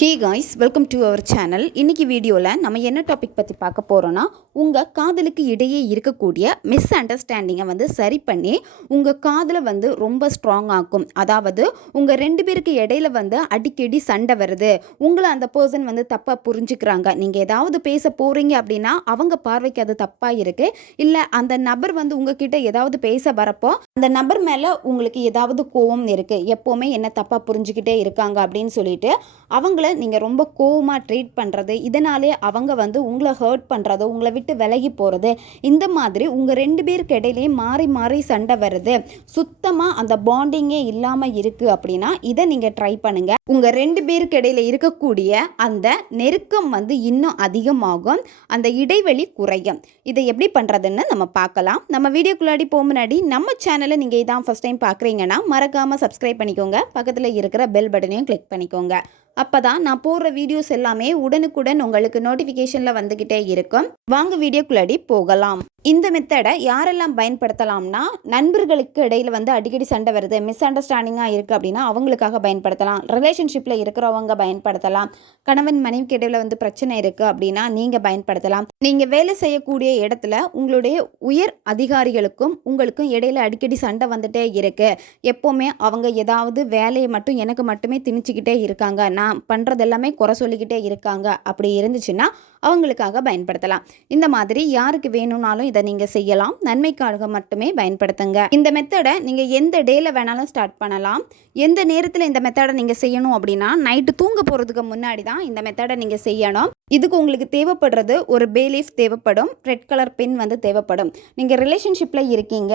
Hey guys, welcome to our channel. இன்றைக்கி வீடியோவில் நம்ம என்ன டாபிக் பற்றி பார்க்க போகிறோன்னா, உங்கள் காதலுக்கு இடையே இருக்கக்கூடிய மிஸ் அண்டர்ஸ்டாண்டிங்கை சரி பண்ணி உங்கள் காதலை ரொம்ப ஸ்ட்ராங் ஆக்கும். அதாவது உங்கள் ரெண்டு பேருக்கு இடையில அடிக்கடி சண்டை வருது, உங்களை அந்த பர்சன் தப்பாக புரிஞ்சுக்கிறாங்க, நீங்கள் ஏதாவது பேச போகிறீங்க அப்படின்னா அவங்க பார்வைக்கு அது தப்பாக இருக்குது, இல்லை அந்த நபர் உங்ககிட்ட ஏதாவது பேச வரப்போ அந்த நபர் மேலே உங்களுக்கு ஏதாவது கோவம் இருக்குது, எப்போவுமே என்ன தப்பாக புரிஞ்சுக்கிட்டே இருக்காங்க அப்படின்னு சொல்லிட்டு அவங்கள நீங்கள் ரொம்ப கோவமாக ட்ரீட் பண்ணுறது, இதனாலே அவங்க உங்களை ஹர்ட் பண்ணுறது, உங்களை விட்டு விலகி போகிறது, இந்த மாதிரி உங்கள் ரெண்டு பேருக்கு இடையிலேயே மாறி மாறி சண்டை வருது, சுத்தமாக அந்த பாண்டிங்கே இல்லாமல் இருக்குது அப்படின்னா இதை நீங்கள் ட்ரை பண்ணுங்கள். உங்கள் ரெண்டு பேருக்கு இடையில இருக்கக்கூடிய அந்த நெருக்கம் இன்னும் அதிகமாகும், அந்த இடைவெளி குறையும். இதை எப்படி பண்ணுறதுன்னு நம்ம பார்க்கலாம். நம்ம வீடியோக்குள்ளாடி போக முன்னாடி நம்ம சேனலை நீங்கள் இதான் ஃபஸ்ட் டைம் பார்க்குறீங்கன்னா மறக்காமல் சப்ஸ்கிரைப் பண்ணிக்கோங்க, பக்கத்தில் இருக்கிற பெல் பட்டனையும் கிளிக் பண்ணிக்கோங்க. அப்போ தான் நான் போடுற வீடியோஸ் எல்லாமே உடனுக்குடன் உங்களுக்கு நோட்டிஃபிகேஷனில் வந்துக்கிட்டே இருக்கும். வாங்க வீடியோக்குள்ளாடி போகலாம். இந்த மெத்தடை யாரெல்லாம் பயன்படுத்தலாம்னா, நண்பர்களுக்கு இடையில் அடிக்கடி சண்டை வருது, மிஸ் அண்டர்ஸ்டாண்டிங்காக இருக்குது அப்படின்னா அவங்களுக்காக பயன்படுத்தலாம், ரிலேஷன்ஷிப்பில் இருக்கிறவங்க பயன்படுத்தலாம், கணவன் மனைவிக்கு இடையில் பிரச்சனை இருக்குது அப்படின்னா நீங்கள் பயன்படுத்தலாம், நீங்கள் வேலை செய்யக்கூடிய இடத்துல உங்களுடைய உயர் அதிகாரிகளுக்கும் உங்களுக்கும் இடையில் அடிக்கடி சண்டை வந்துட்டே இருக்குது, எப்போவுமே அவங்க ஏதாவது வேலையை மட்டும் எனக்கு மட்டுமே திணிச்சிக்கிட்டே இருக்காங்க, நான் பண்ணுறது எல்லாமே குறை சொல்லிக்கிட்டே இருக்காங்க, அப்படி இருந்துச்சுன்னா அவங்களுக்காக பயன்படுத்தலாம். இந்த மாதிரி யாருக்கு வேணும்னாலும் இதை நீங்கள் செய்யலாம், நன்மைக்காக மட்டுமே பயன்படுத்துங்க. இந்த மெத்தடை நீங்கள் எந்த டேல வேணாலும் ஸ்டார்ட் பண்ணலாம். எந்த நேரத்தில் இந்த மெத்தடை நீங்கள் செய்யணும் அப்படின்னா, நைட்டு தூங்க போகிறதுக்கு முன்னாடி தான் இந்த மெத்தடை நீங்கள் செய்யணும். இதுக்கு உங்களுக்கு தேவைப்படுறது ஒரு பே லீஃப் தேவைப்படும், ரெட் கலர் பென் தேவைப்படும். நீங்கள் ரிலேஷன்ஷிப்பில் இருக்கீங்க,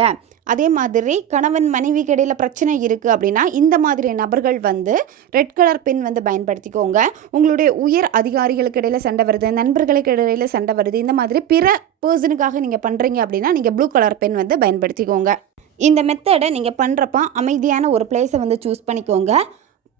அதே மாதிரி கணவன் மனைவிக்கு இடையில பிரச்சனை இருக்குது அப்படின்னா இந்த மாதிரி நபர்கள் ரெட் கலர் பென் பயன்படுத்திக்கோங்க. உங்களுடைய உயர் அதிகாரிகளுக்கு இடையில சண்டை வருது, நண்பர்களுக்கு இடையில சண்டை வருது, இந்த மாதிரி பிற பர்சனுக்காக நீங்கள் பண்ணுறீங்க அப்படின்னா நீங்கள் ப்ளூ கலர் பென் பயன்படுத்திக்கோங்க. இந்த மெத்தடை நீங்கள் பண்ணுறப்ப அமைதியான ஒரு பிளேஸை சூஸ் பண்ணிக்கோங்க.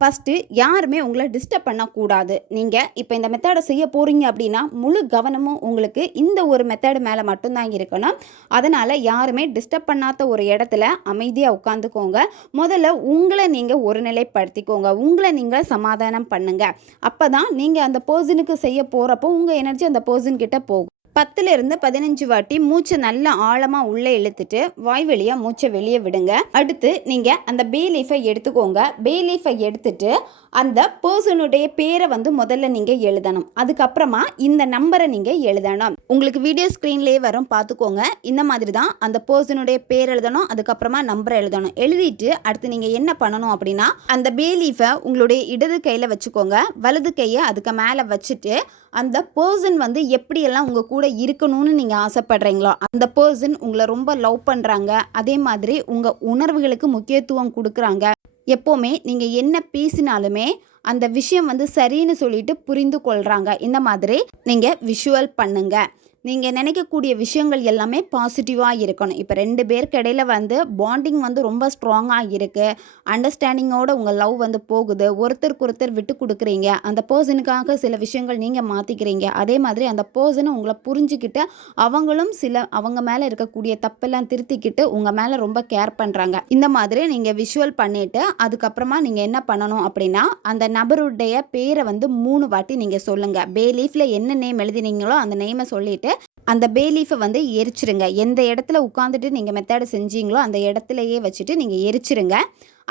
ஃபஸ்ட்டு யாருமே உங்களை டிஸ்டர்ப் பண்ணக்கூடாது. நீங்கள் இப்போ இந்த மெத்தடை செய்ய போகிறீங்க அப்படின்னா முழு கவனமும் உங்களுக்கு இந்த ஒரு மெத்தடு மேலே மட்டும்தான் இருக்கணும். அதனால் யாருமே டிஸ்டர்ப் பண்ணாத ஒரு இடத்துல அமைதியாக உட்காந்துக்கோங்க. முதல்ல உங்களை நீங்கள் ஒரு நிலைப்படுத்திக்கோங்க, உங்களை நீங்கள் சமாதானம் பண்ணுங்கள். அப்போ தான் நீங்கள் அந்த பர்சனுக்கு செய்ய போகிறப்போ உங்கள் எனர்ஜி அந்த பர்சன்கிட்ட போகும். 10 to 15 வாட்டி மூச்சை நல்லா ஆழமாக உள்ளே இழுத்துட்டு வாய் வழியாக மூச்சை வெளியே விடுங்க. அடுத்து நீங்கள் அந்த பே லீஃபை எடுத்துக்கோங்க. பே லீஃபை எடுத்துட்டு அந்த பர்சனுடைய பேரை முதல்ல நீங்கள் எழுதணும். அதுக்கப்புறமா இந்த நம்பரை நீங்கள் எழுதணும். உங்களுக்கு வீடியோ ஸ்க்ரீன்லேயே வரும், பார்த்துக்கோங்க. இந்த மாதிரி தான் அந்த பர்சனுடைய பேர் எழுதணும், அதுக்கப்புறமா நம்பரை எழுதணும். எழுதிட்டு அடுத்து நீங்கள் என்ன பண்ணணும் அப்படின்னா, அந்த பே லீஃபை உங்களுடைய இடது கையில் வச்சுக்கோங்க, வலது கையை அதுக்கு மேலே வச்சுட்டு அந்த பர்சன் எப்படியெல்லாம் உங்கள் கூட இருக்கணும்னு நீங்கள் ஆசைப்படுறீங்களோ, அந்த பர்சன் உங்களை ரொம்ப லவ் பண்ணுறாங்க, அதே மாதிரி உங்கள் உணர்வுகளுக்கு முக்கியத்துவம் கொடுக்குறாங்க, எப்போவுமே நீங்கள் என்ன பேசினாலுமே அந்த விஷயம் சரின்னு சொல்லிட்டு புரிந்து கொள்கிறாங்க, இந்த மாதிரி நீங்கள் விஷுவல் பண்ணுங்கள். நீங்கள் நினைக்கக்கூடிய விஷயங்கள் எல்லாமே பாசிட்டிவாக இருக்கணும். இப்போ ரெண்டு பேருக்கு இடையில பாண்டிங் ரொம்ப ஸ்ட்ராங்காக இருக்குது, அண்டர்ஸ்டாண்டிங்கோட உங்கள் லவ் போகுது, ஒருத்தருக்கு ஒருத்தர் விட்டு கொடுக்குறீங்க, அந்த பர்சனுக்காக சில விஷயங்கள் நீங்கள் மாற்றிக்கிறீங்க, அதே மாதிரி அந்த பர்சனை உங்களை புரிஞ்சுக்கிட்டு அவங்களும் அவங்க மேலே இருக்கக்கூடிய தப்பெல்லாம் திருத்திக்கிட்டு உங்கள் மேலே ரொம்ப கேர் பண்ணுறாங்க. இந்த மாதிரி நீங்கள் விஷுவல் பண்ணிவிட்டு அதுக்கப்புறமா நீங்கள் என்ன பண்ணணும் அப்படின்னா, அந்த நபருடைய பேரை 3 வாட்டி நீங்கள் சொல்லுங்கள். பே லீஃபில் என்ன நேம் எழுதினீங்களோ அந்த நேமை சொல்லிவிட்டு அந்த பே லீஃபை எரிச்சிருங்க. எந்த இடத்துல உட்காந்துட்டு நீங்கள் மெத்தடை செஞ்சீங்களோ அந்த இடத்துலையே வச்சுட்டு நீங்கள் எரிச்சிருங்க.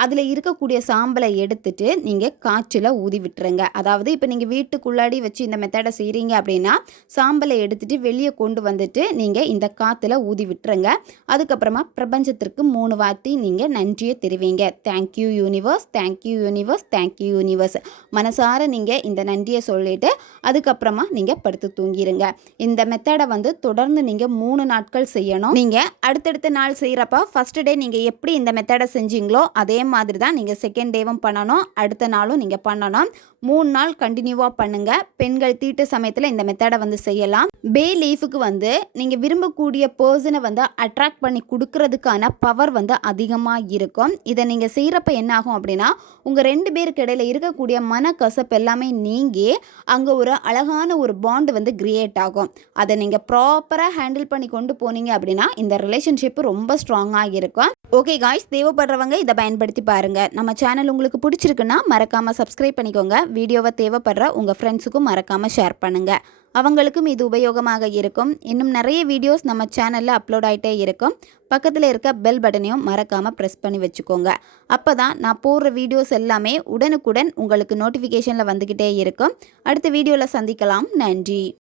அதில் இருக்கக்கூடிய சாம்பலை எடுத்துட்டு நீங்கள் காற்றில் ஊதி விட்டுருங்க. அதாவது இப்போ நீங்கள் வீட்டுக்குள்ளாடி வச்சு இந்த மெத்தடை செய்கிறீங்க அப்படின்னா சாம்பலை எடுத்துகிட்டு வெளியே கொண்டு வந்துட்டு நீங்கள் இந்த காற்றுல ஊதி விட்டுருங்க. அதுக்கப்புறமா பிரபஞ்சத்திற்கு 3 வாட்டி நீங்கள் நன்றியை தெரிவிங்க. Thank you universe, thank you universe, thank you universe. மனசார நீங்கள் இந்த நன்றியை சொல்லிவிட்டு அதுக்கப்புறமா நீங்கள் படுத்து தூங்கிடுங்க. இந்த மெத்தடை தொடர்ந்து நீங்கள் 3 நாட்கள் செய்யணும். நீங்கள் அடுத்தடுத்த நாள் செய்கிறப்ப ஃபஸ்ட் டே நீங்கள் எப்படி இந்த மெத்தடை செஞ்சீங்களோ அதே மாதிரி தான் நீங்கள் செகண்ட் டேவும் பண்ணணும், அடுத்த நாளும் நீங்கள் பண்ணணும். 3 நாள் கண்டினியூவாக பண்ணுங்கள். பெண்கள் தீட்டு சமயத்தில் இந்த மெத்தடை செய்யலாம். பே லீஃபுக்கு நீங்கள் விரும்பக்கூடிய பர்சனை அட்ராக்ட் பண்ணி கொடுக்கறதுக்கான பவர் அதிகமாக இருக்கும். இதை நீங்கள் செய்கிறப்ப என்ன ஆகும் அப்படின்னா, உங்கள் ரெண்டு பேருக்கு இடையில இருக்கக்கூடிய மனக்கசப்பு எல்லாமே நீங்கி அங்கே ஒரு அழகான ஒரு பாண்டு கிரியேட் ஆகும். அதை நீங்கள் ப்ராப்பராக ஹேண்டில் பண்ணி கொண்டு போனீங்க அப்படின்னா இந்த ரிலேஷன்ஷிப் ரொம்ப ஸ்ட்ராங்காக இருக்கும். ஓகே காய்ஸ், தேவைப்படுறவங்க இதை பயன்படுத்தி பாருங்கள். நம்ம சேனல் உங்களுக்கு பிடிச்சிருக்குன்னா மறக்காமல் சப்ஸ்கிரைப் பண்ணிக்கோங்க. வீடியோவை தேவைப்படுற உங்கள் ஃப்ரெண்ட்ஸுக்கும் மறக்காமல் ஷேர் பண்ணுங்கள். அவங்களுக்கும் இது உபயோகமாக இருக்கும். இன்னும் நிறைய வீடியோஸ் நம்ம சேனலில் அப்லோட் ஆகிட்டே இருக்கும். பக்கத்தில் இருக்க பெல் பட்டனையும் மறக்காமல் ப்ரெஸ் பண்ணி வச்சுக்கோங்க. அப்போ தான் நான் போடுற வீடியோஸ் எல்லாமே உடனுக்குடன் உங்களுக்கு நோட்டிஃபிகேஷனில் வந்துக்கிட்டே இருக்கும். அடுத்த வீடியோவில் சந்திக்கலாம். நன்றி.